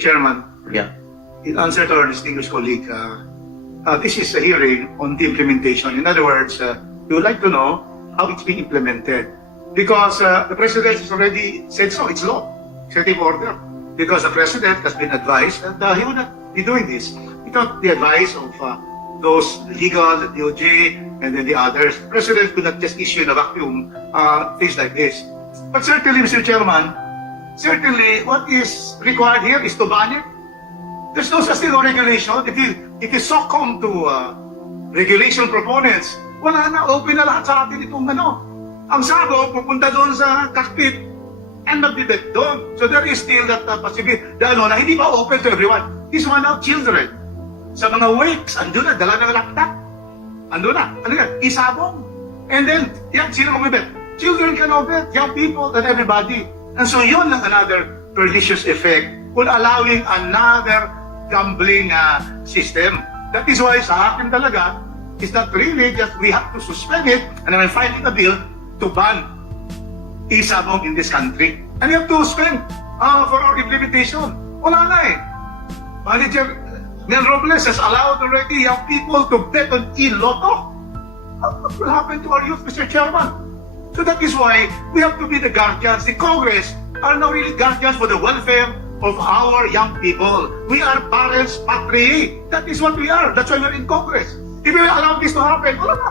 Chairman, Yeah. in answer to our distinguished colleague, this is a hearing on the implementation. In other words, we would like to know how it's being implemented. Because the President has already said so, it's law, executive order. Because the President has been advised that he would not be doing this without the advice of those legal, the DOJ, and then the others. The President could not just issue in a vacuum things like this. But certainly, Mr. Chairman, certainly what is required here is to ban it. There's no such thing or regulation. If you succumb to regulation proponents, wala na, open na lahat sa atin itong ano. Ang sabog, pupunta doon sa cockpit and magbibet doon. So there is still that possibility na hindi pa open to everyone. This one now, children. Sa mga wakes, andun na, dala ng laptop. Andun na, ano yan, isabong. And then, yan, sino magbibet? Children can open, young people and everybody. And so yun lang another pernicious effect on allowing another gambling system. That is why sa akin talaga, it's not really just we have to suspend it and I'm filing a bill to ban isabong in this country. And we have to spend for our implementation. Wala na eh. Manager Mel Robles has allowed already young people to bet on e-lotto. What will happen to our youth, Mr. Chairman? So that is why we have to be the guardians. The Congress are now really guardians for the welfare of our young people. We are parents patriae. That is what we are. That's why we're in Congress. If we allow this to happen, wala na.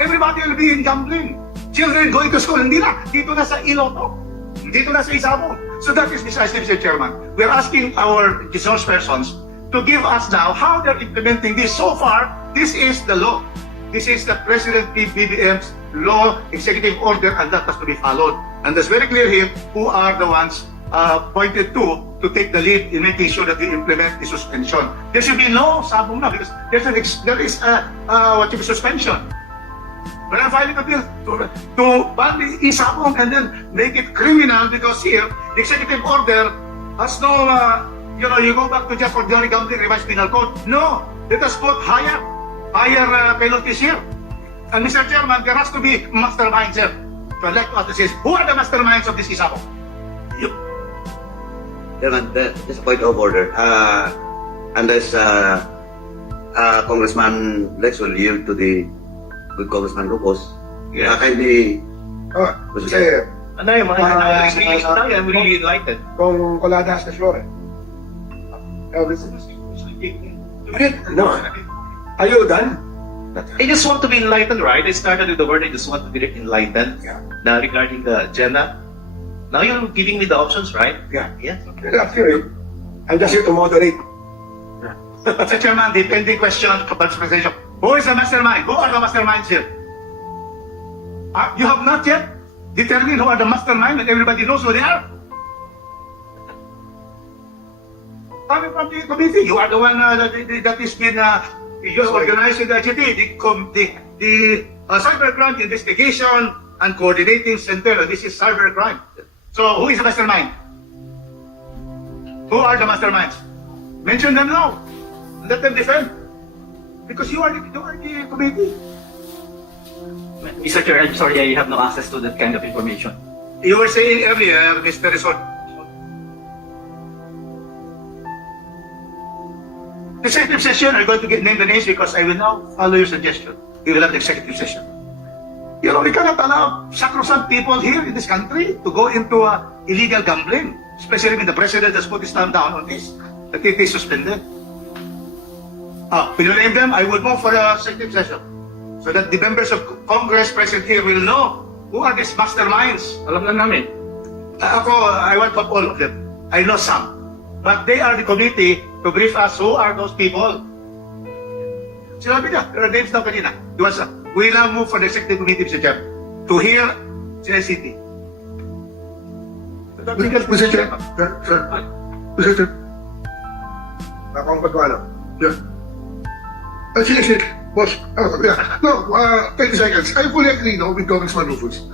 Everybody will be in gambling. Children going to school, hindi na. Dito na sa iloto. Dito na sa isabong. So that is precisely, Mr. Chairman. We are asking our resource persons to give us now how they're implementing this. So far, this is the law. This is the President BBM's law, executive order, and that has to be followed. And that's very clear here who are the ones pointed to take the lead in making sure that we implement the suspension. There should be no sabong na because there is suspension. But I'm filing a bill to ban the isabong and then make it criminal because here the executive order has no, you go back to just ordinary gambling revised penal code. No, let us put higher penalties here. And Mr. Chairman, there has to be masterminds here. So I'd like to ask this, who are the masterminds of this isabong? You. Chairman, just a point of order. Unless Congressman Lex will yield to the good Congressman Lucas, kindly... Kasi, I'm really enlightened. kung koladas na flore. No. Are you done? I just want to be enlightened, right? I started with the word I just want to be enlightened. Yeah. Now regarding the agenda. Now you're giving me the options, right? Yeah. Yes. Okay. That's you. I'm just here to moderate. Mr. Chairman, the pending question about presentation. Who is the mastermind? Who are the masterminds here? You have not yet determined who are the mastermind and everybody knows who they are. Coming from the committee, you are the one that is been just organized with the ICT, the cybercrime investigation and coordinating center. This is cybercrime. So who is the mastermind? Who are the masterminds? Mention them now. Let them defend. Because you are the committee. Mr. Chair, I'm sorry, I have no access to that kind of information. You were saying earlier, Mr. Resort. The executive session, I'm going to name the names because I will now follow your suggestion. We will have the executive session. You know, we cannot allow sacrosanct people here in this country to go into illegal gambling, especially when the president has put his thumb down on this, that it is suspended. Will you name them? I will move for the executive session so that the members of Congress present here will know who are these masterminds. Alam na namin. I want all of them. I know some. But they are the committee to brief us who are those people. Sinabi niya, there are names daw kanina. We now move for the executive committee, Mr. Chair, to hear CICT. Mr. Chair, sir. Mr. Chair. Ako ang pagkawala. Yeah. Sige. Boss. Yeah. No, 20 seconds. I fully agree with Congressman Rufus.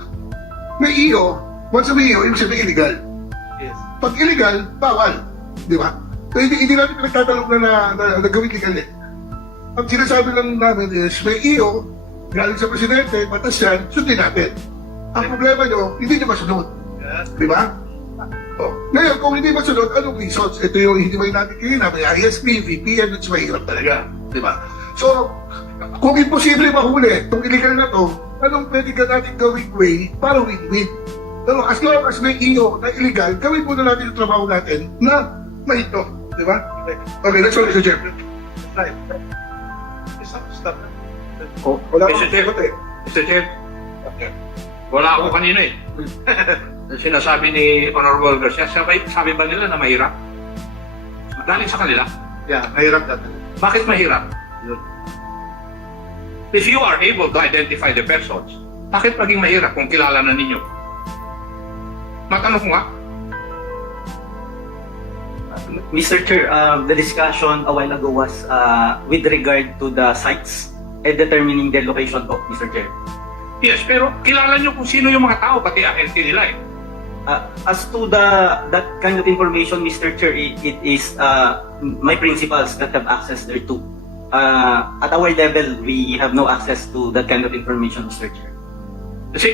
May iyo, once may iyo, ibig sabihin illegal. Yes. Pag illegal, bawal. Di ba? So, hindi natin pinagtatalog na gawin legal eh. Ang sinasabi lang namin is, may iyo, galing sa presidente, batas yan, sundin natin. Ang problema nyo, hindi nyo masunod. Di ba? Oh. Ngayon, kung hindi masunod, anong reasons? Ito yung hindi ba natin kanina, may ISP, VPN, it's mahirap talaga. Di ba? So, kung imposible mahuli, itong illegal na to, anong pwede ka natin gawing way para win-win? Pero as long as may iyo na illegal, gawin muna natin yung trabaho natin na mahito. Di ba? Okay, that's all, Mr. Chair. Stop. Oh, Wala Mr. Chair. eh. Mr. Chair, wala ako kanina eh. Sinasabi ni Honorable Garcia, sabi ba nila na mahirap? Galing sa kanila. Yeah, mahirap natin. Bakit mahirap? If you are able to identify the persons, bakit maging mahirap kung kilala na ninyo? Matanong ko nga. Mr. Chair, the discussion a while ago was with regard to the sites and determining their location po, Mr. Chair. Yes, pero kilala nyo kung sino yung mga tao, pati agency nila eh. As to that kind of information, Mr. Chair, it is my principals that have access thereto. At our level, we have no access to that kind of information, Mr. Chair. Kasi,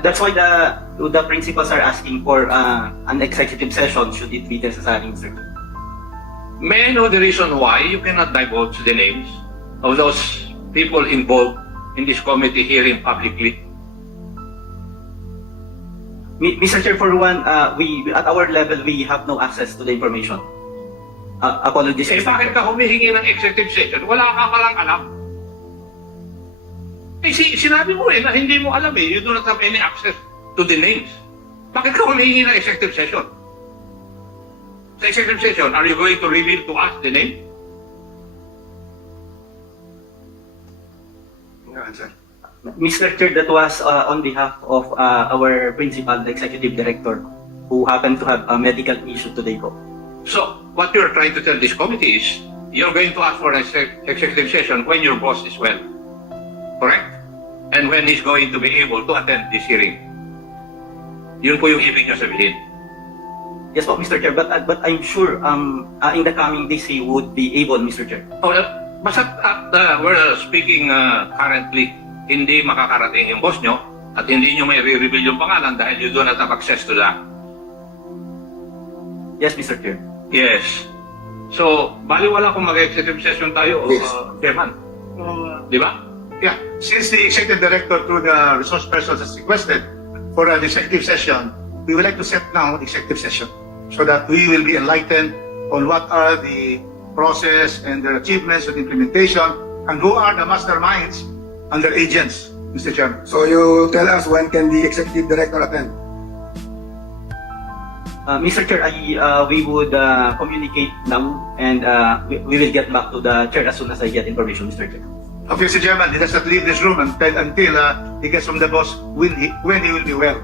That's why the principals are asking for an executive session should it be necessary, Mr. Chair. may I know the reason why you cannot divulge the names of those people involved in this committee hearing publicly? Mr. Chair, for one, we at our level we have no access to the information. Apologies. Eh, Mr. bakit Chair. ka humihingi ng executive session? Wala ka palang alam. Eh, sinabi mo eh na hindi mo alam eh. You do not have any access to the names. Bakit ka humihingi ng executive session? Sa executive session, are you going to reveal to us the name? Yan, sir. Mr. Chair, that was on behalf of our principal, the executive director, who happened to have a medical issue today po. So, what you're trying to tell this committee is, you're going to ask for an executive session when your boss is well. Correct? And when he's going to be able to attend this hearing. Yun po yung ibig niyo sabihin. Yes po, Mr. Chair, but I'm sure in the coming days he would be able, Mr. Chair. Oh, basta we're speaking currently, hindi makakarating yung boss nyo at hindi nyo may re-reveal yung pangalan dahil you do not have access to that. Yes, Mr. Chair. Yes. So, baliwala kung mag-executive session tayo, Yes. Chairman. Di ba? Yeah, since the executive director through the resource persons has requested for an executive session, we would like to set now the executive session so that we will be enlightened on what are the process and their achievements and implementation and who are the masterminds and their agents, Mr. Chairman. So you tell us when can the executive director attend? Mr. Chair, we would communicate now and we will get back to the chair as soon as I get information, Mr. Chair. Okay, Mr. Chairman, he does not leave this room until he gets from the boss when he will be well.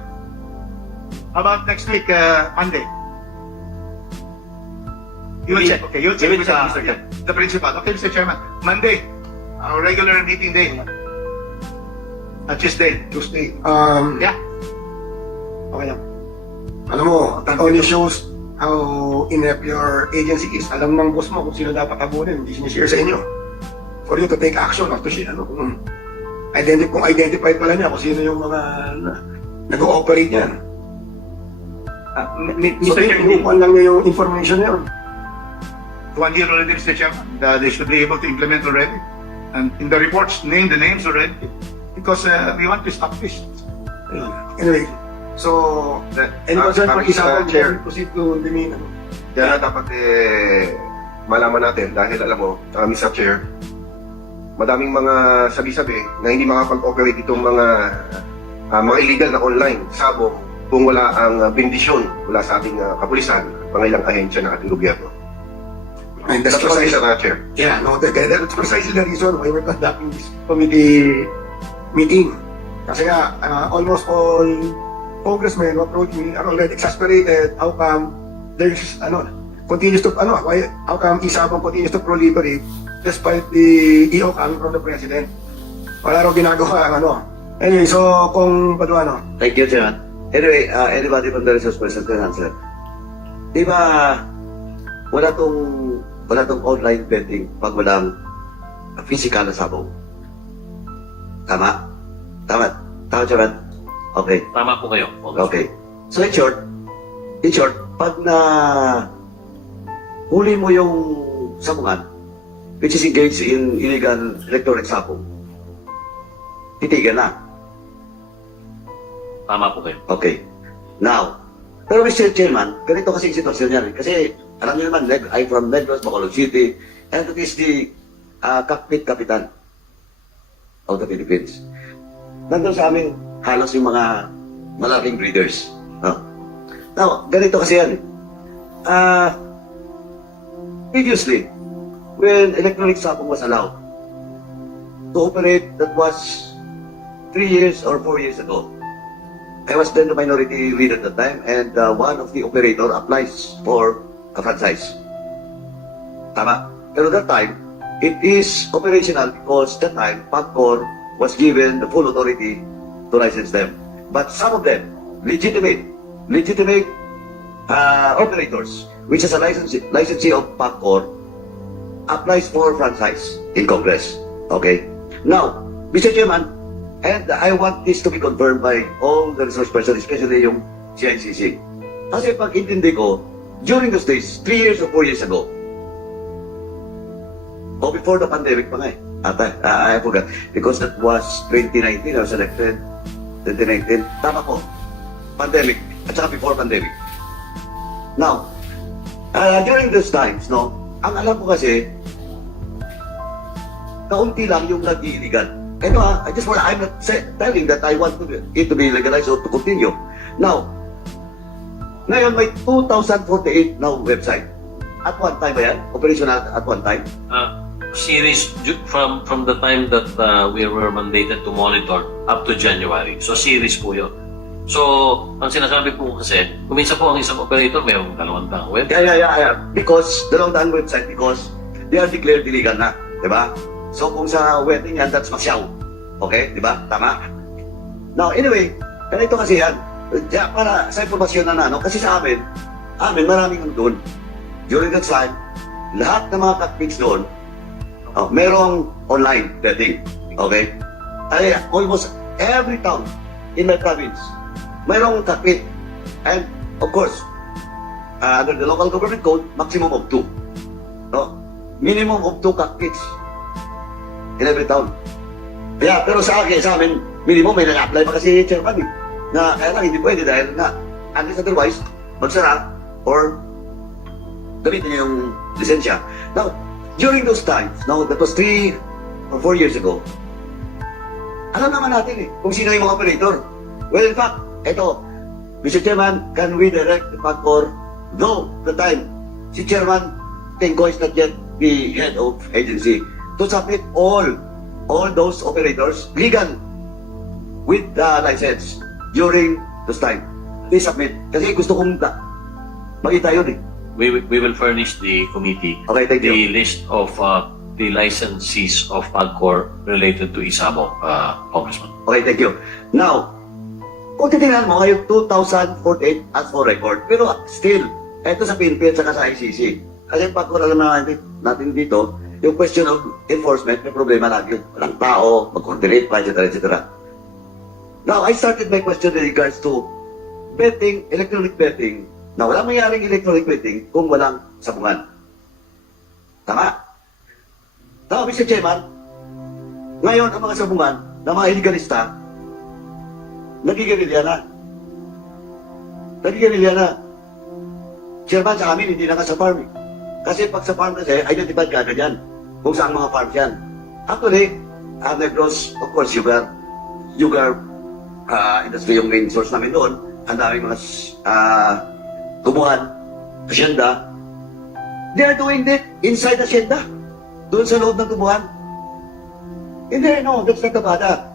How about next week, Monday? You will check. Okay, you will check We will with check, Mr. Chair. the principal. Okay, Mr. Chairman. Monday, our regular meeting day. Tuesday. Tuesday. Yeah. Okay lang. Alam mo, that only shows how inept your agency is. Alam ng boss mo kung sino dapat abunin, hindi sinishare sa inyo. For you to take action after siya, kung identified pala niya kung sino yung mga nag-ooperate niyan. So, Mr. Chair, inuupan lang niya yung information niya. 1 year already, Mr. Chairman. They should be able to implement already. And in the reports, name the names already. Because we want to stop this. Anyway, so, any concern for isa Chair. proceed to the main, Kaya dapat malaman natin dahil alam mo, Mr. Chair, madaming mga sabi-sabi na hindi makapag-operate itong mga illegal na online sabong kung wala ang bendisyon mula sa ating kapulisan, mga ilang ahensya ng ating gobyerno. And That's precisely that, Chair. Yeah, no, that's precisely the reason why we're conducting this committee meeting. Kasi nga, almost all congressmen who approach me are already exasperated. How come there's, continues to, how come Isabong continues to proliferate despite the EO coming from the President? Wala raw ginagawa ang Anyway, so kung paano, Thank you, Chairman. Anyway, anybody from the resource person can answer. Di ba, wala tong online betting pag walang physical na sabong. Tama? Tama, Chairman? Okay. Tama po kayo. Okay. So in short, in short, pag na huli mo yung sabungan, which is engaged in illegal electronic sabong, titigan na. Tama po kayo. Okay. Now, pero Mr. Chairman, ganito kasi yung sitwasyon niya. Kasi, alam niyo naman, I'm from Negros, Bacolod City, and it is the cockpit captain of the Philippines. Nandun sa amin, halos yung mga malaking breeders. No? Now, ganito kasi yan. Previously, when electronic sabong was allowed to operate, that was 3 years or 4 years ago. I was then the minority leader at the time, and one of the operator applies for a franchise. Tama. Pero that time, it is operational because that time, PAGCOR was given the full authority to license them. But some of them, legitimate operators, which is a licensee of PAGCOR, applies for franchise in Congress. Okay? Now, Mr. Chairman, and I want this to be confirmed by all the resource persons, especially yung CICC. Kasi pag intindi ko, during those days, 3 years or 4 years ago, or before the pandemic pa nga eh. I forgot. Because that was 2019, I was elected. 2019. Tama ko. Pandemic. At saka before pandemic. Now, during those times, no, ang alam ko kasi, kaunti lang yung nag-illegal. Ito I'm not telling that I want it to be legalized or to continue. Now, ngayon may 2,048 now website. At one time ba yan? Operational at one time? Series from the time that we were mandated to monitor up to January. So series po yun. So, ang sinasabi po kasi, kuminsan po ang isang operator mayroong 200 web. Yeah. Because, 200 website because they are declared illegal na. Diba? So, kung sa wedding yan, that's masyaw. Okay? Diba? Tama? Now, anyway, ganito kasi yan. Para sa informasyon na kasi sa amin maraming doon. During that time, lahat ng mga cockpits doon, merong online betting. Okay? Ay, almost every town in my province, mayroong cockpit. And, of course, under the local government code, maximum of 2. No? Minimum of 2 cockpits in every town. Yeah, pero sa amin, minimum may na-apply pa kasi chairman eh, na kaya lang hindi pwede dahil nga, unless otherwise, magsara or gamitin niya yung lisensya. Now, during those times, now that was 3 or 4 years ago, alam naman natin kung sino yung mga operator. Well, in fact, ito, Mr. Chairman, can we direct the PAGCOR, though the time, si Chairman Tengco is not yet the head of agency, to submit all those operators legal with the license during this time. Please submit. Kasi gusto kong makita yun eh. We will furnish the committee Okay, thank you. the list of the licensees of PAGCOR related to Isabong, Congressman. Okay, thank you. Now, kung titingnan mo, ngayon 2048 as for record, pero still, eto sa PNP at saka sa ICC. Kasi pag alam natin dito, yung question of enforcement, may problema lagi. Walang tao, mag-coordinate pa, etc. Now, I started my question in regards to betting, electronic betting, na walang mayroong electronic betting kung walang sabungan. Tama? Tama, Mr. Chairman, ngayon ang mga sabungan na mga illegalista, nagigirilya na. Chairman, sa amin, hindi na nga sa farm. Kasi pag sa farm kasi, identified ka agad yan kung saan mga farms yan. Actually, Negros, of course, sugar industry yung main source namin doon. Ang daming mga tubuhan, hacienda. They are doing that inside hacienda. Doon sa loob ng tubuhan. Hindi, no, that's not the PADA.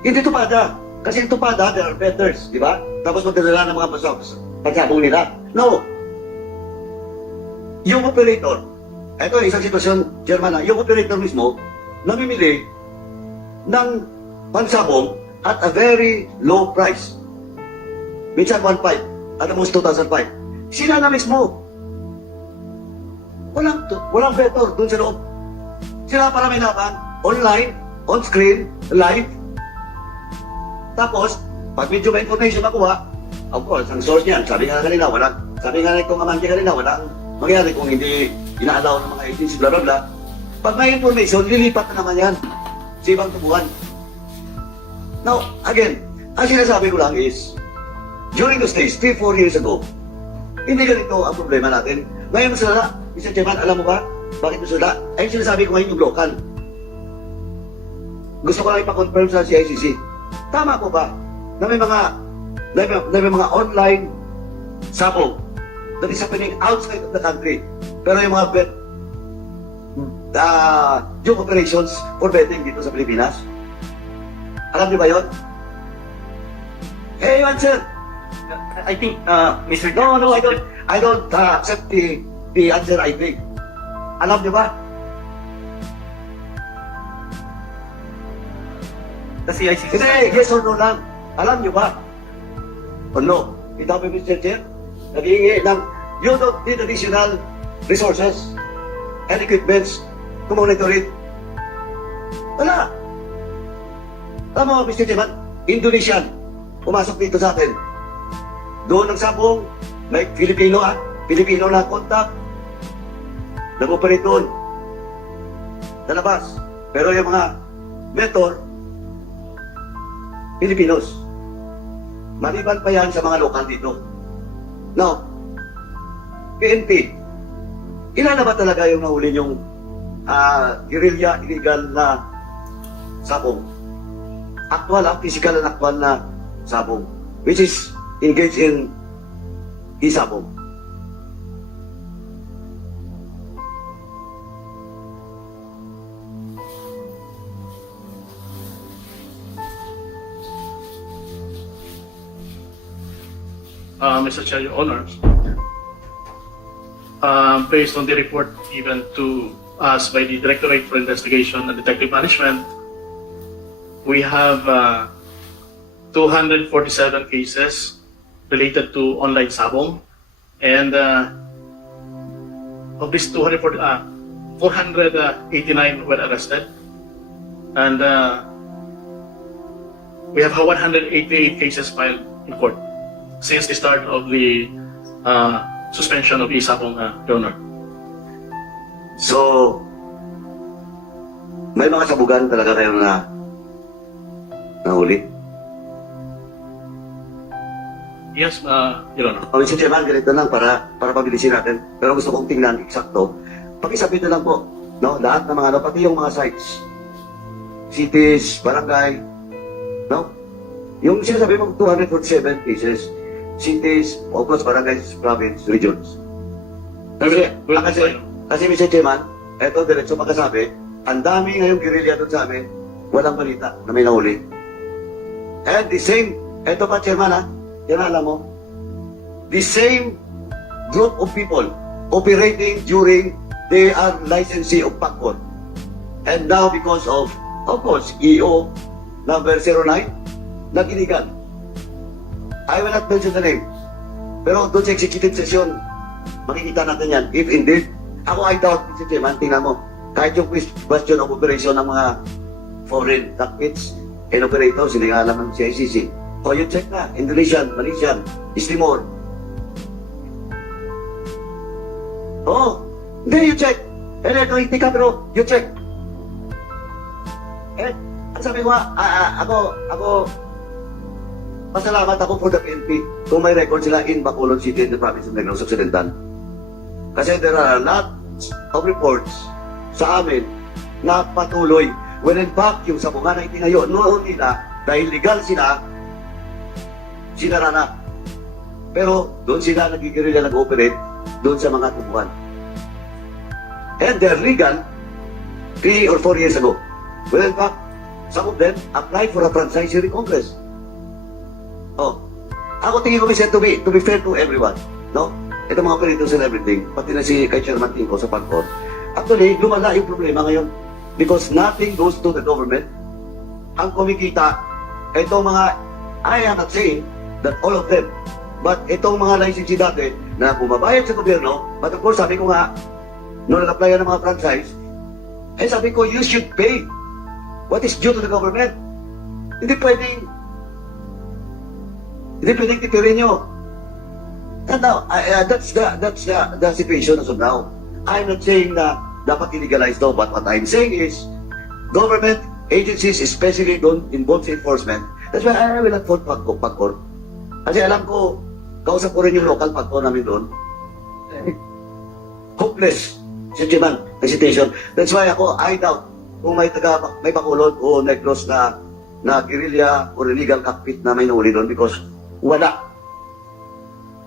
Hindi to PADA. Kasi ito PADA, there are betters, di ba? Tapos magdadala ng mga pagsabong nila. No. Yung operator, ito isang sitwasyon, Chairman, yung operator mismo, namimili ng pansabong at a very low price. Minsan 1.5, at most 2,005. Sila na mismo. Walang better dun sa loob. Sila para may laban, online, on screen, live. Tapos, pag medyo may information nakuha, of course, ang source niyan, sabi nga kanina, sabi nga itong amante kanina, walang mangyari kung hindi inaalaw ng mga agency, bla bla bla. Pag may information, lilipat na naman yan sa ibang tubuhan. Now, again, ang sinasabi ko lang is, during those days, 3-4 years ago, hindi ganito ang problema natin. Ngayon masala, Mr. Chairman, alam mo ba? Bakit masala? Ay, sinasabi ko ngayon yung local. Gusto ko lang ipakonfirm sa CICC. Tama ko ba na may mga online sabong that is happening outside of the country? Pero yung mga joke operations for betting dito sa Pilipinas. Alam niyo ba yun? Hey, answer! I think, Mr. No, I don't accept the answer I think. Alam niyo ba? The CICC. Hindi, yes or no lang. Alam niyo ba? O no? Ito ba, Mr. Chair? Nag-iingi ng, you don't need additional resources and equipments to monitor it. Wala. Alam mo, Mr. Chairman, Indonesian, pumasok dito sa atin. Doon ang sabong, may Filipino Filipino na contact, nag-operate doon, sa labas. Pero yung mga mentor, Filipinos. Maliban pa yan sa mga lokal dito. Now, PNP, ilan na ba talaga yung nahuli yung guerrilla illegal na sabong? Actual, physical and actual na sabong, which is engaged in isabong. Mr. Chair, Your Honors, based on the report given to us by the Directorate for Investigation and Detective Management, we have 247 cases related to online sabong, and of these 489 were arrested, and we have 188 cases filed in court since the start of the suspension of isabong, Your Honor. So, may mga sabugan talaga kayo na nahuli? Yes, Your Honor. Mr. Chairman, ganito lang para pabilisin natin. Pero gusto kong tingnan eksakto. Pakisabit na lang po, no? Lahat ng mga, pati yung mga sites, cities, barangay, no? Yung sinasabi mo, 247 cases, cities, of course, barangays, province, regions. Kasi Mr. Chairman, eto diretso magkasabi, ang dami ngayong guerrilla doon sa amin, walang balita na may nahuli. And the same, eto pa Chairman ha, yan alam mo, the same group of people operating during their licensee of PACCOR. And now because of course, EO number 09, nag-illegal. I will not mention the name. Pero doon sa executive session, makikita natin yan. If indeed, ako I doubt, Mr. Chairman, tingnan mo, kahit yung question of operation ng mga foreign cockpits and operators, hindi nga alam ng CICC. O you check na, Indonesian, Malaysian, Istimor. Oo, hindi, you check. Eh, hindi ka, pero you check. Eh, ang sabi ko nga, ako, pasalamat ako for the PNP kung may record sila in Bacolod City in the province of Negros Occidental. Kasi there are a lot of reports sa amin na patuloy. When in fact, yung sabungan na itinayo noon nila, dahil legal sila, sinara na. Pero doon sila nagigirila nag-operate doon sa mga tubuhan. And they're legal 3 or 4 years ago. When in fact, some of them applied for a franchise here in Congress. Oh, ako tingin ko minsan to be fair to everyone, no? Ito mga operators and everything, pati na si kay Chairman Tinko sa PACCOR. Actually, lumala yung problema ngayon because nothing goes to the government. Ang kumikita, itong mga, I am not saying that all of them, but itong mga licensee dati na bumabayad sa gobyerno, but of course, sabi ko nga, nung nag-apply ng mga franchise, sabi ko, you should pay what is due to the government. Hindi pwedeng Hindi pwedeng tipirin nyo. And now, that's the situation as of now. I'm not saying na dapat illegalize daw, but what I'm saying is, government agencies, especially involved sa enforcement, that's why I will not vote pagkor. Kasi alam ko, kausap ko rin yung local pagkor namin doon. Hopeless situation, situation. That's why ako, I doubt kung may bakulod o negros na guerrilla or illegal cockpit na may nahuli doon because wala.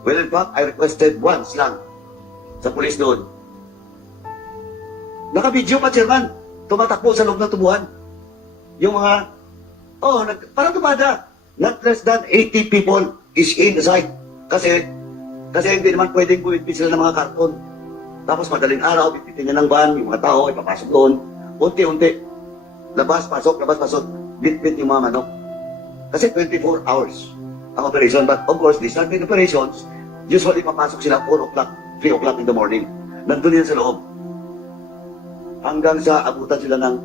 Well, in fact, I requested once lang sa police doon. Naka-video pa, Chairman. Tumatakbo sa loob ng tubuhan. Yung mga, parang tumada. Not less than 80 people is in the site. Kasi hindi naman pwedeng buwitbit sila ng mga karton. Tapos madaling araw, bitbitin niya ng van, yung mga tao, ipapasok doon. Unti-unti. Labas, pasok, bitbit yung mga manok. Kasi 24 hours ang operation. But of course, these starting operations, usually papasok sila 4 o'clock, 3 o'clock in the morning. Nandun yan sa loob. Hanggang sa abutan sila ng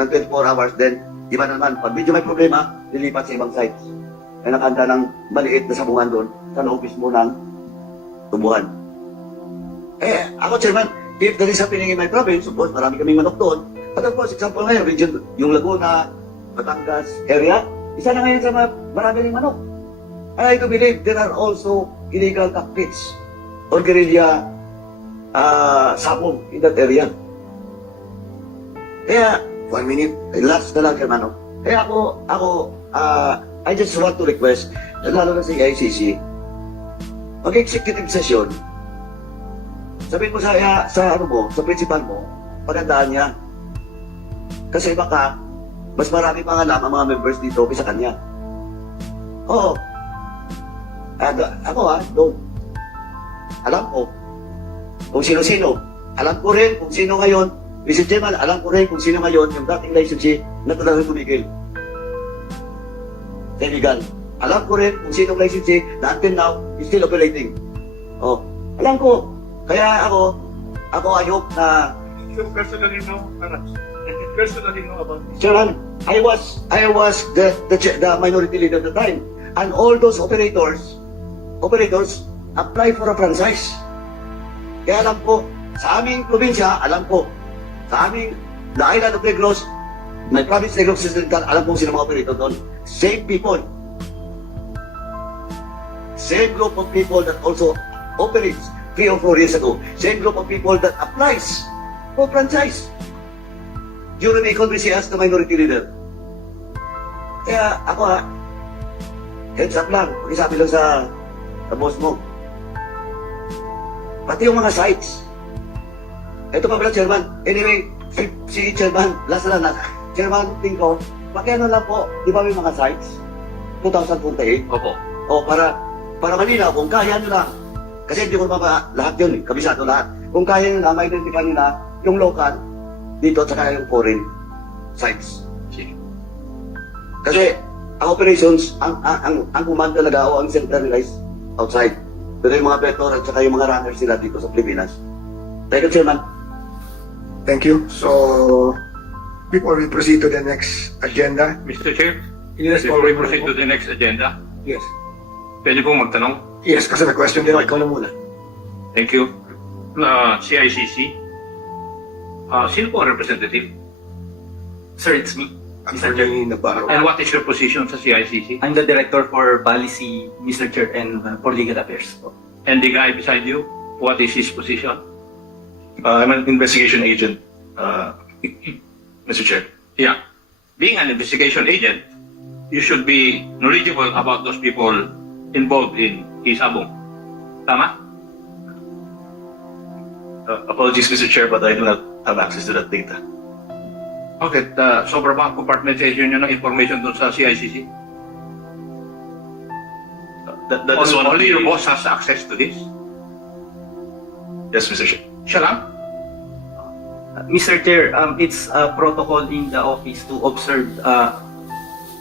24 hours. Then, iba naman, pag medyo may problema, lilipat sa ibang sites. Ay nakanta ng maliit na sabungan doon sa loob mismo ng tubuhan. Ako, Chairman, if there is happening in my province, of course, marami kaming manok doon. But of course, example ngayon, region, yung Laguna, Batangas area, isa na ngayon sa marami ring manok. And I do believe there are also illegal cockpits or guerrilla sabong in that area. Kaya, 1 minute, last na lang, Chairman. Kaya I just want to request, lalo na sa ICC, mag-executive session, sabihin mo sa principal mo, pagandaan niya. Kasi baka, mas marami pa nga lang ang mga members dito kaysa kanya. Oo. Ako doon. Alam ko kung sino-sino. Alam ko rin kung sino ngayon. Mr. Chairman, alam ko rin kung sino ngayon yung dating licensee na talagang tumigil. Illegal. Alam ko rin kung sino licensee na until now is still operating. Alam ko. Kaya ako ayok na You personally know, personally know about this. Chairman, I was the minority leader at the time, and all those operators apply for a franchise. Kaya alam ko, sa aming probinsya, alam ko, sa aming the island of Negros, my province Negros Occidental, alam ko sino mga operator doon. Same people. Same group of people that also operates 3 or 4 years ago. Same group of people that applies for franchise. During the economy, as the minority leader. Kaya ako heads up lang, pakisabi lang sa boss mo. Pati yung mga sites. Ito pa pala, Chairman. Anyway, si Chairman, last na lang. Chairman, tingko, pakiano lang po, di ba may mga sites? 2048. Opo. Para malinaw, kung kaya nyo lang. Kasi hindi ko naman lahat yun, kabisado lahat. Kung kaya nyo lang, ma-identify nyo na yung local, dito at saka yung foreign sites. Kasi ang operations, ang command talaga o ang centralized outside. Pero yung mga vetor at saka yung mga runners sila dito sa Pilipinas. Thank you, Chairman. Thank you. So, before we proceed to the next agenda, Mr. Chair, yes, before we proceed to the next agenda, yes. pwede pong magtanong? Yes, kasi may question din ako. Ikaw na muna. Thank you. CICC, sino po ang representative? Sir, it's me, Mr. Chair. Attorney Navarro. And what is your position sa CICC? I'm the director for policy, Mr. Chair, and for legal affairs. And the guy beside you, what is his position? I'm an investigation agent, Mr. Chair. Yeah. Being an investigation agent, you should be knowledgeable about those people involved in Isabong. Tama? Apologies, Mr. Chair, but I do not have access to that data. Okay, sobra ba ang compartmentation nyo ng information dun sa CICC? That is one of Only your the... boss has access to this? Yes, Mr. Chair. Siya lang? Mr. Chair, it's a protocol in the office to observe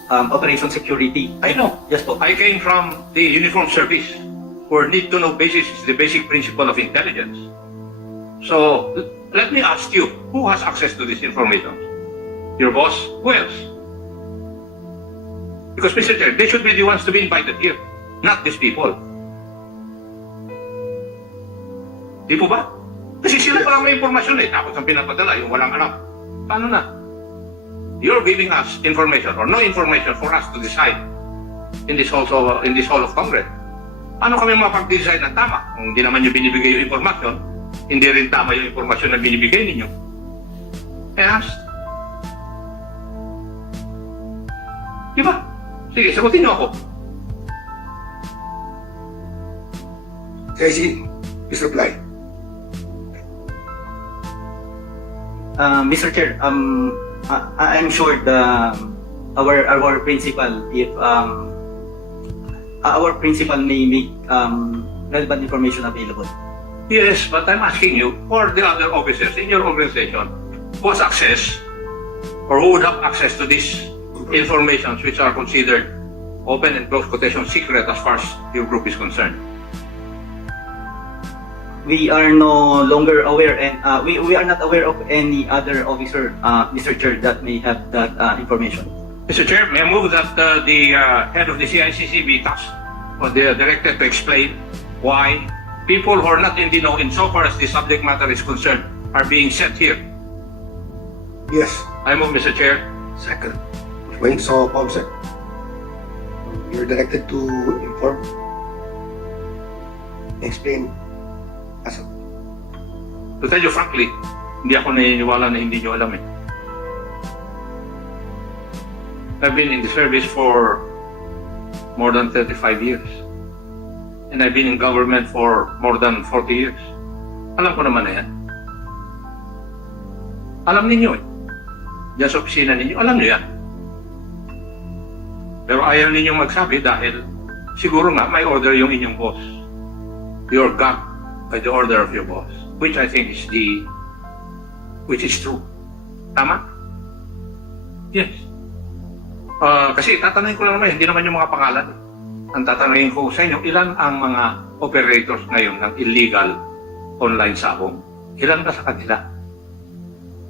operation security. I know. Yes po. I came from the uniformed service where need to know basis is the basic principle of intelligence. So, let me ask you, who has access to this information? Your boss? Who else? Because, Mr. Chair, they should be the ones to be invited here, not these people. Di po ba? Kasi sila pa lang may impormasyon eh. Tapos ang pinapadala, yung walang alam. Paano na? You're giving us information or no information for us to decide in this hall of Congress. Paano kami mapag-decide na tama? Kung hindi naman yung binibigay yung impormasyon, hindi rin tama yung impormasyon na binibigay ninyo. Yes. Di ba? Sige, sagutin niyo ako. Casey, please reply. Mr. Chair, I'm sure our principal, if our principal may make relevant information available. Yes, but I'm asking you, for the other officers in your organization, who has access or who would have access to these informations which are considered open and close quotation secret as far as your group is concerned. We are no longer aware, and we are not aware of any other officer, Mr. Chair, that may have that information. Mr. Chair, may I move that the head of the CICC be tasked or the directed to explain why people who are not in the know insofar as the subject matter is concerned are being sent here. Yes. I move, Mr. Chair. Second. Wait, so, Pomsec, you're directed to inform, explain. Asa? To tell you frankly, hindi ako naniniwala na hindi nyo alam eh. I've been in the service for more than 35 years. And I've been in government for more than 40 years. Alam ko naman na yan. Alam ninyo eh. Diyan sa opisina ninyo, alam nyo yan. Pero ayaw ninyong magsabi dahil siguro nga may order yung inyong boss. You're gagged by the order of your boss, which I think is true. Tama? Yes. Kasi tatanungin ko lang naman, hindi naman yung mga pangalan. Ang tatanungin ko sa inyo, ilan ang mga operators ngayon ng illegal online sabong? Ilan ba sa kanila?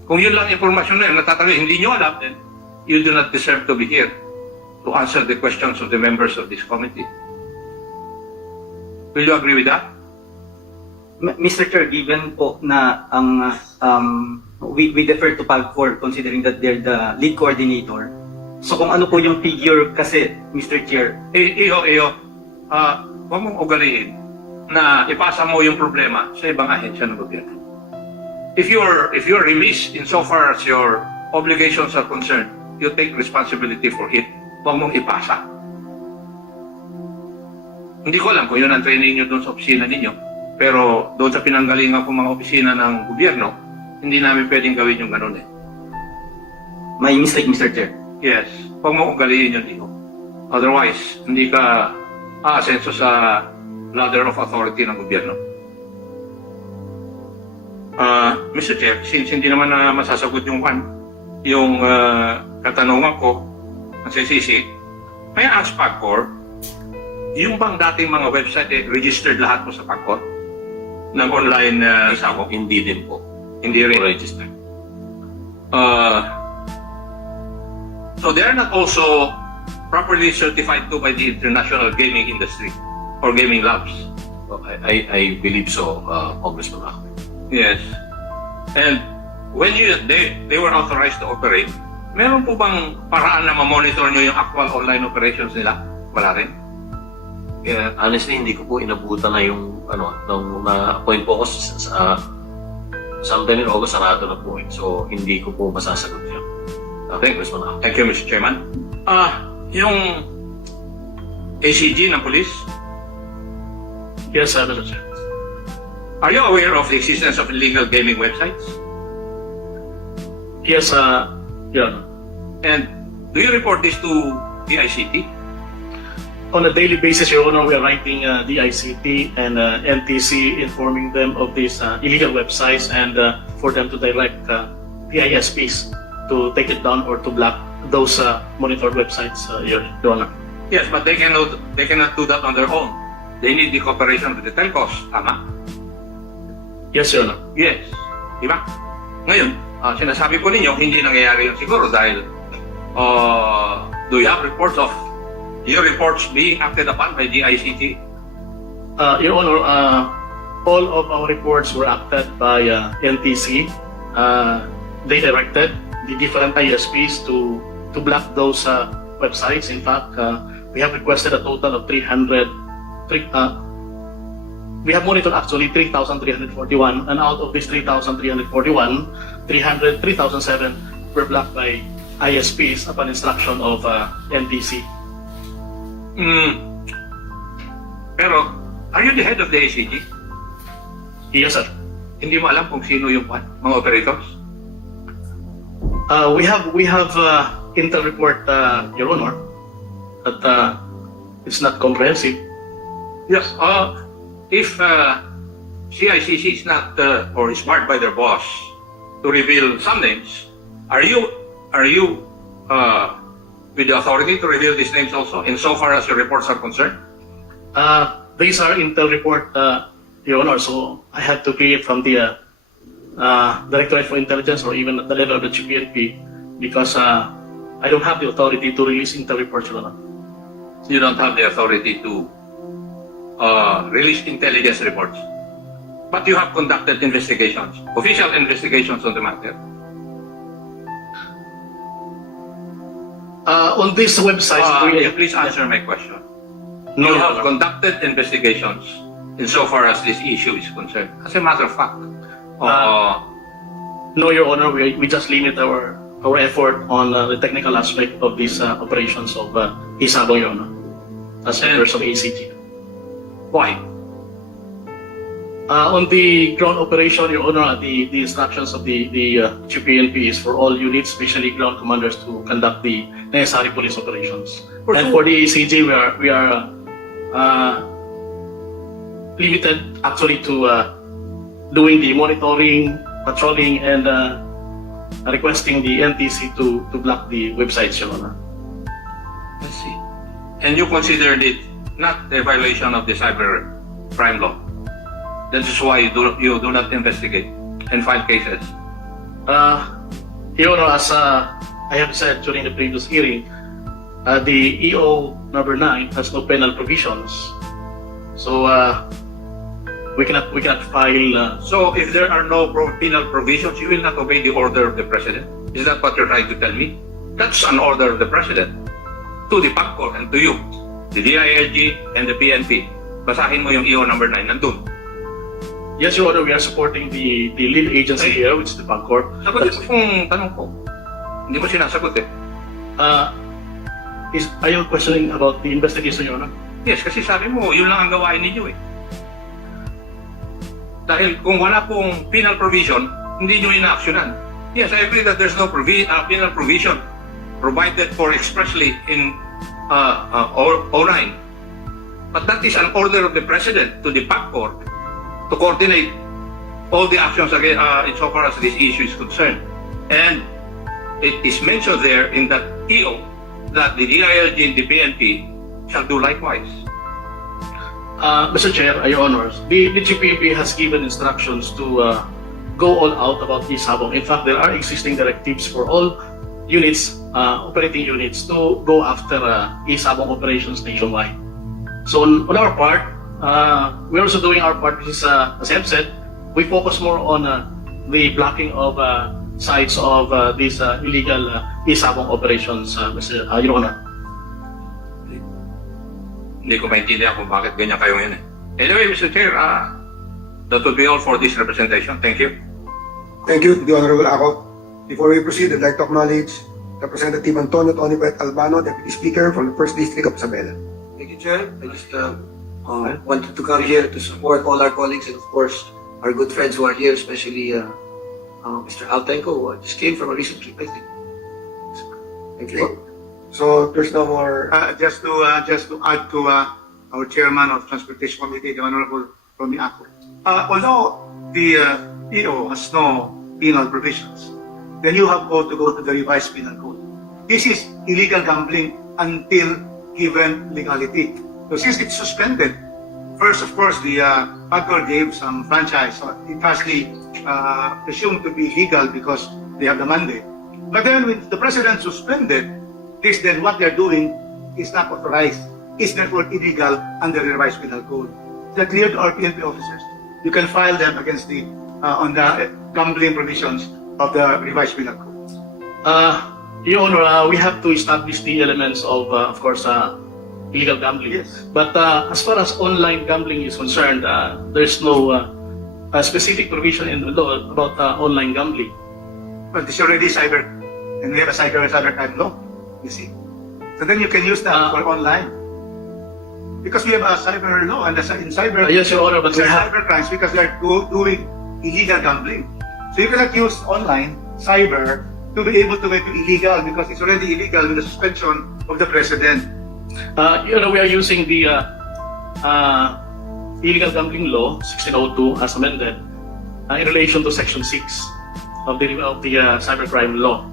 Kung yun lang impormasyon na yun, natatanungin, hindi nyo alam, then you do not deserve to be here to answer the questions of the members of this committee. Will you agree with that? Mr. Chair, given po na we defer to PAG4 considering that they're the lead coordinator. So kung ano po yung figure kasi, Mr. Chair, Huwag mong ugaliin na ipasa mo yung problema sa ibang ahensya ng gobyerno. If you're released insofar as your obligations are concerned, you take responsibility for it. Huwag mong ipasa. Hindi ko alam kung yun ang training nyo doon sa opisina ninyo. Pero doon sa pinanggalingan ko mga opisina ng gobyerno, hindi namin pwedeng gawin yung ganun eh. may mistake, Mr. Chair. Yes. Huwag mo ugaliin yun dito. Otherwise, hindi ka aasenso sa ladder of authority ng gobyerno. Mr. Chair, since hindi naman na masasagot yung katanungan ko ng CCC, may ask PAGCOR, yung bang dating mga website registered lahat po sa PAGCOR? Ng online sabong? Hindi din po. Hindi rin. Registered. So they are not also properly certified to by the international gaming industry or gaming labs. I believe so, Congressman Ahmed. Yes. And when they were authorized to operate, meron po bang paraan na ma-monitor nyo yung actual online operations nila? Wala rin? Honestly, hindi ko po inabutan na yung nung na-appoint po ako sa sometime in August, sarado na po eh. So, hindi ko po masasagot yun. Congressman Ahmed. Thank you, Mr. Chairman. Yung ACG ng police, Yes, Mr. Chair. are you aware of the existence of illegal gaming websites? Yes, Your Honor. And do you report this to the ICT? On a daily basis, Your Honor, we are writing the ICT and NTC informing them of these illegal websites and for them to direct the ISPs to take it down or to block those monitored websites, Your Honor. Yes, but they cannot do that on their own. They need the cooperation with the telcos, tama? Yes, Your Honor. Yes. Di ba? Ngayon, sinasabi ko ninyo, hindi nangyayari yun siguro dahil do you have reports of your reports being acted upon by the ICT? Your Honor, all of our reports were acted by NTC. They directed the different ISPs to block those websites. In fact, we have requested a total of we have monitored actually 3,341, and out of these 3,341, 3,007 were blocked by ISPs upon instruction of NTC. Pero, are you the head of the ICT? Yes, sir. Hindi mo alam kung sino yung mga operators? We have intel report, Your Honor, that it's not comprehensive. Yes. If CICC is not or is barred by their boss to reveal some names, are you with the authority to reveal these names also, insofar as your reports are concerned? These are intel report, Your Honor, so I have to create from the Directorate for Intelligence or even at the level of the GPNP because I don't have the authority to release intel reports, Your Honor. You don't have the authority to release intelligence reports, but you have conducted investigations, official investigations on the matter. On this website, Please answer my question. No, You Your have Honor. conducted investigations insofar as this issue is concerned. As a matter of fact, No, Your Honor, we just limit our effort on the technical aspect of these operations of Isabong, Your Honor, as members of ACT. why? On the ground operation, Your Honor, the instructions of the GPNP is for all units, especially ground commanders, to conduct the necessary police operations. And for the ACG, we are limited actually to doing the monitoring, patrolling, and requesting the NTC to block the websites, Your Honor. Let's see. And you considered it not a violation of the cyber crime law. That is why you do not investigate and file cases. Your Honor, as I have said during the previous hearing, the EO number 9 has no penal provisions, so we cannot file. So if there are no penal provisions, you will not obey the order of the President? Is that what you're trying to tell me? That's an order of the President to the PAGCOR and to you, the DILG and the PNP. Basahin mo yung EO number 9, nandun. Yes, Your Honor, we are supporting the lead agency here, which is the PAGCOR. Sagutin mo yung tanong ko. Hindi mo sinasagot eh. Are you questioning about the investigation, Your Honor? Yes, kasi sabi mo, yun lang ang gawain ninyo eh. Dahil kung wala pong penal provision, hindi nyo ina-actionan. Yes, I agree that there's no penal provision provided for expressly in O9. But that is an order of the President to the PAGCOR to coordinate all the actions again, insofar as this issue is concerned. And it is mentioned there in that EO that the DILG and the PNP shall do likewise. Mr. Chair, Your Honors, the GPNP has given instructions to go all out about Isabong. In fact, there are existing directives for all units, operating units, to go after Isabong operations nationwide. So on our part, we're also doing our part, which is, as I've said, we focus more on the blocking of sites of these illegal Isabong operations, Your Honor. Hindi ko maintindihan kung bakit ganyan kayo ngayon eh. Anyway, Mr. Chair, that would be all for this representation. Thank you. Thank you to the Honorable Ako. Before we proceed, I'd like to acknowledge Representative Antonio Tonipet Albano, Deputy Speaker from the 1st District of Isabela. Thank you, Chair. I just wanted to come here to support all our colleagues and, of course, our good friends who are here, especially Mr. Altenco, who just came from a recent trip, I think. Thank you. So there's no more. Just to add to our chairman of Transportation Committee, the Honorable Romy Ako. Although the EO has no penal provisions, then you have to go to the revised penal code. This is illegal gambling until given legality. So since it's suspended, first of course the PAGCOR gave some franchise, so it has to presumed to be legal because they have the mandate. But then when the president suspended this, then what they're doing is not authorized, is therefore illegal under the revised penal code. Is that clear to our PNP officers? You can file them against the on the gambling provisions of the revised penal code. Your Honor, we have to establish the elements of course, illegal gambling. Yes. But as far as online gambling is concerned, there's no specific provision in the law about online gambling. But it's already cyber, and we have a cybercrime law, you see. So then you can use that for online. Because we have a cyber law, and in cyber, Yes, Your Honor, but we there are have... cyber crimes because they are doing illegal gambling. So you cannot use online, cyber, to be able to make it illegal because it's already illegal with the suspension of the president. You know, we are using the illegal gambling law 1602 as amended in relation to Section 6 of the cybercrime law.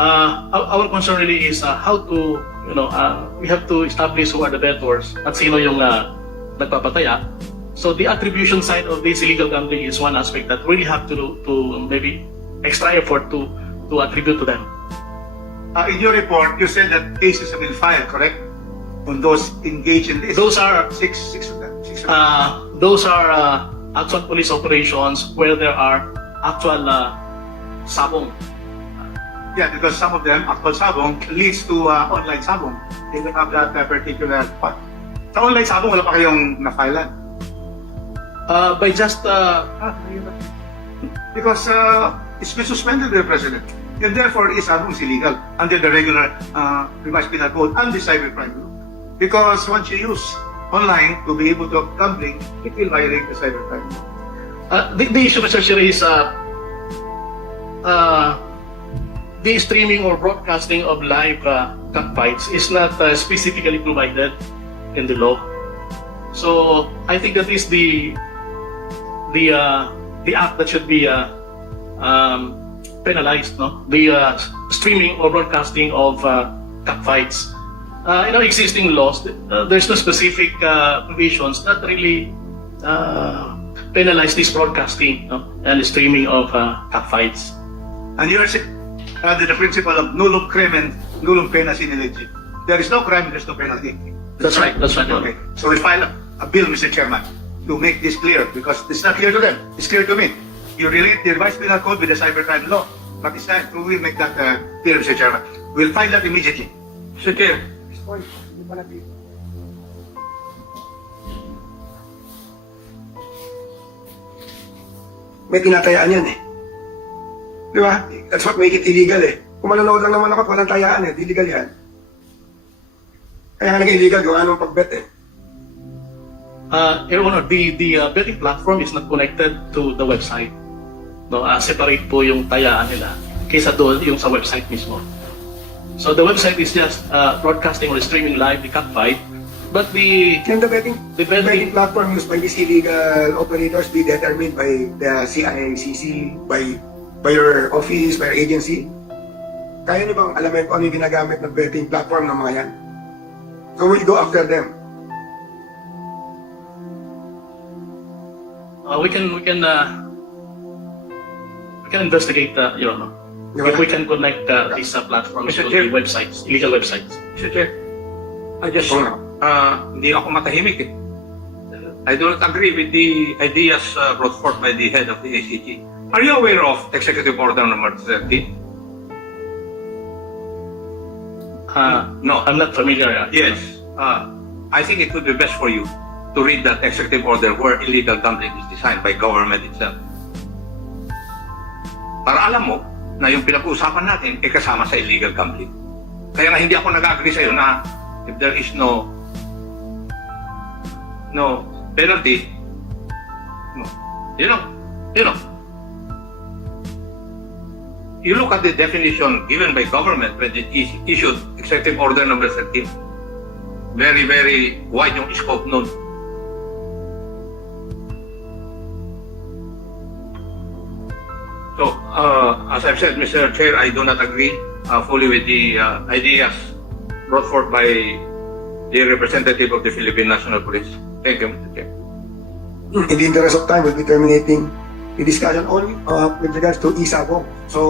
Our concern really is how to, you know, we have to establish who are the bettors at sino yung nagpapataya. So the attribution side of this illegal gambling is one aspect that really have to do to maybe extra effort to attribute to them. In your report, you said that cases have been filed, correct? On those engaged in this. Those are six of them. Six of them. those are actual police operations where there are actual sabong. Yeah, because some of them, actual sabong, leads to online sabong. They don't have that particular part. Sa online sabong, wala pa kayong na-filean. By just Because it's been suspended by the president. And therefore, sabong is illegal under the regular revised penal code and the cybercrime law. Because once you use online to be able to gambling, it will violate the cybercrime law. the issue, Mr. Chair, is the streaming or broadcasting of live cockfights is not specifically provided in the law. So I think that is the act that should be penalized, no? The streaming or broadcasting of cockfights. In our existing laws, there's no specific provisions that really penalize this broadcasting, no? And the streaming of cockfights. And you are under the principle of nullum crimen, nullum pena sine lege. There is no crime, there's no penalty. That's right. That's right. Okay. So we file a bill, Mr. Chairman, to make this clear because it's not clear to them. It's clear to me. You relate the revised penal code with the cybercrime law, but it's not. We will make that clear, Mr. Chairman. We'll file that immediately. Mr. Chair, May tinatayaan yan eh. Di ba? That's what make it illegal eh. Kung manonood lang naman ako at walang tayaan eh, illegal yan. Kaya nga naging illegal kung anong pagbet eh. Your Honor, the betting platform is not connected to the website. No, separate po yung tayaan nila kaysa doon yung sa website mismo. So the website is just broadcasting or streaming live the cockfight, but Can the betting The betting- platform used by these illegal operators be determined by the CICC, by your office, by your agency? Kaya niyo bang alamin kung ano yung ginagamit ng betting platform ng mga yan? So we go after them. we can investigate, Your Honor. If we can connect these platforms Mr. to Chair. the websites, illegal websites. Mr. Chair, I just, hindi ako matahimik eh. I do not agree with the ideas brought forth by the head of the ACT. Are you aware of Executive Order number 13? No. I'm not familiar. Yes. I think it would be best for you to read that executive order where illegal gambling is designed by government itself. Para alam mo na yung pinag-uusapan natin ay kasama sa illegal gambling. Kaya nga hindi ako nag-agree sa'yo na if there is no penalty, no. You look at the definition given by government when it issued executive order number 13. Very, very wide yung scope nun. So, as I've said, Mr. Chair, I do not agree fully with the ideas brought forth by the representative of the Philippine National Police. Thank you, Mr. Chair. In the interest of time, we'll be terminating the discussion on with regards to Isabong. So